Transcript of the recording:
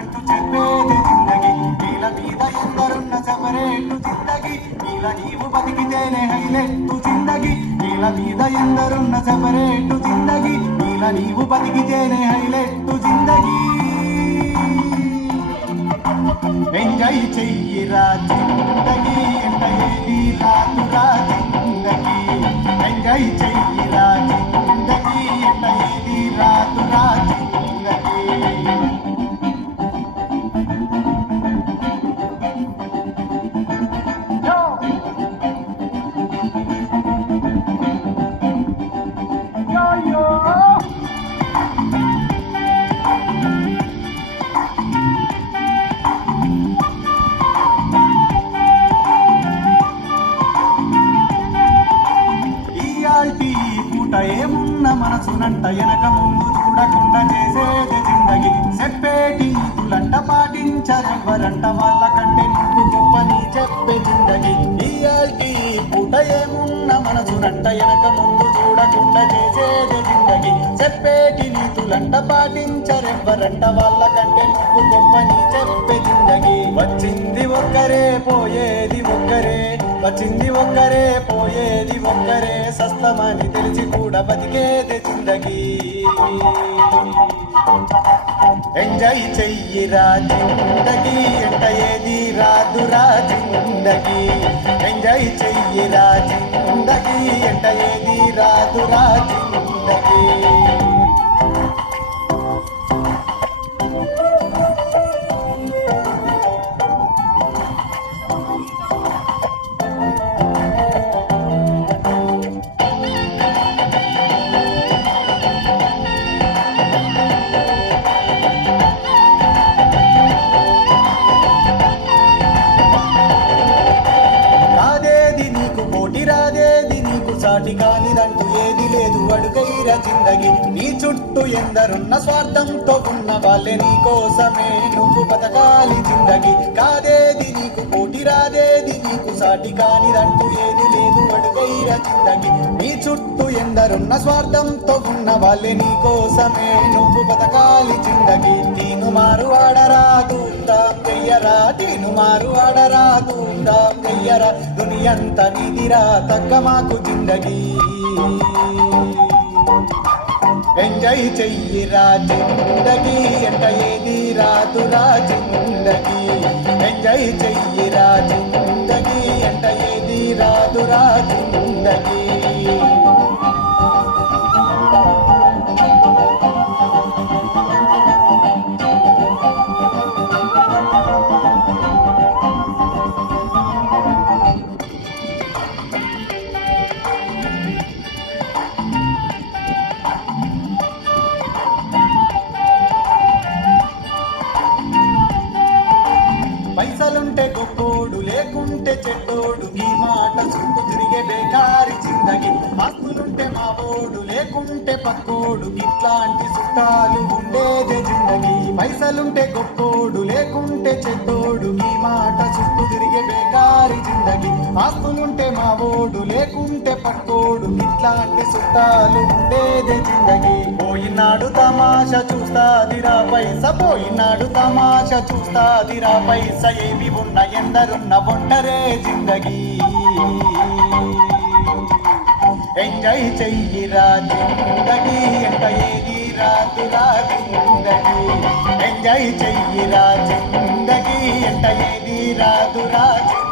అంటూ చెప్పేది జిందగీ నీల మీద ఎందరున్న సెపరేటు జిందగీ నీల నీవు బతికితేనే హైలెట్టు జిందగీ నీల మీద ఎందరున్న సెపరేటు జిందగీ నీల నీవు బతికితేనే హైలెట్టు జిందగీ ఎంజాయ్ చెయ్యిరా జిందగీ ఎంట ఏది రాదురా జిందగీ ఎంజాయ్ చెయ్యిరా జిందగీ ఎంట ఏది రాదురా జిందగీ ఏమున్న మనసునంట వెనక ముందు చూడకుండా చేసేది జిందగీ చెప్పేటి నీతులంట పాటించరెవ్వరంట వాళ్ళకంటే నువ్వు గొప్పని చెప్పే జిందగీ ఇయాల్కి పూట ఏమున్న మనసునంట వెనక ముందు చూడకుండా చేసేది జిందగీ చెప్పేటి నీతులంట పాటించరెవ్వరంట వాళ్ళకంటే నువ్వు గొప్పని చెప్పే జిందగీ వచ్చింది ఒక్కరే పోయేది ఒక్కరే వచ్చింది ఒక్కరే పోయేది ఒక్కరే సస్తమని తెలిసి కూడా బతికేది జిందగీ ఎంజాయ్ చెయ్యిరా జిందగీ ఎంట ఏది రాదురా జిందగీ ఎంజాయ్ చెయ్యిరా జిందగీ ఎంట ఏది రాదురా జిందగీ సాటి కానిదంటూ ఏది లేదు అడుగైరా జిందగీ నీ చుట్టూ ఎందరున్న స్వార్థంతో ఉన్న వాళ్ళే నీ కోసమే నువ్వు బతకాలి జిందగీ కాదేది నీకు పోటీ రాదేది నీకు సాటి కానిదంటూ ఏది లేదు అడుగైరా జిందగీ నీ చుట్టూ ఎందరున్న స్వార్థంతో ఉన్న వాళ్ళే నీ కోసమే నువ్వు బతకాలి జిందగీ తీను మారు ఆడరా దూందాం చెయ్యరా తీను మారు ఆడరా దూందాం చెయ్యరా దునియంత నీదిరా తగ్గ మాకు జిందగీ ఎంజాయ్ చెయ్యిరా జిందగీ ఎంట ఏది రాదురా జిందగీ ఎంజాయ్ చెయ్యిరా జిందగీ ఎంట ఏది రాదురా జిందగీ పైసలుంటే గొప్పోడు లేకుంటే చెడ్డోడు ఈ మాట చుట్టూ తిరిగే బేకారి జిందగీ ఆస్తులుంటే మావోడు లేకుంటే పక్కోడు ఇట్లాంటి చుట్టాలు ఉండేదే జిందగీ పైసలుంటే గొప్పోడు లేకుంటే చెడ్డోడు ఈ మాట చుట్టూ తిరిగే బేకారి జిందగీ ఆస్తులుంటే మావోడు లేకుంటే పక్కోడు ఇట్లాంటి చుట్టాలు ఉండేదే జిందగీ పోయినాడు తమాషా చూస్తాదిరా పైస పోయినాడు తమాషా చూస్తాదిరా పైస ఏమి ఉన్న ఎందరున్న ఒంటరే జిందగీ ఎంజాయ్ చెయ్యిరా జిందగీ ఎంట ఏది రాదురా జిందగీ ఎంజాయ్ చెయ్యిరా జిందగీ ఎంట ఏది రాదురా జిందగీ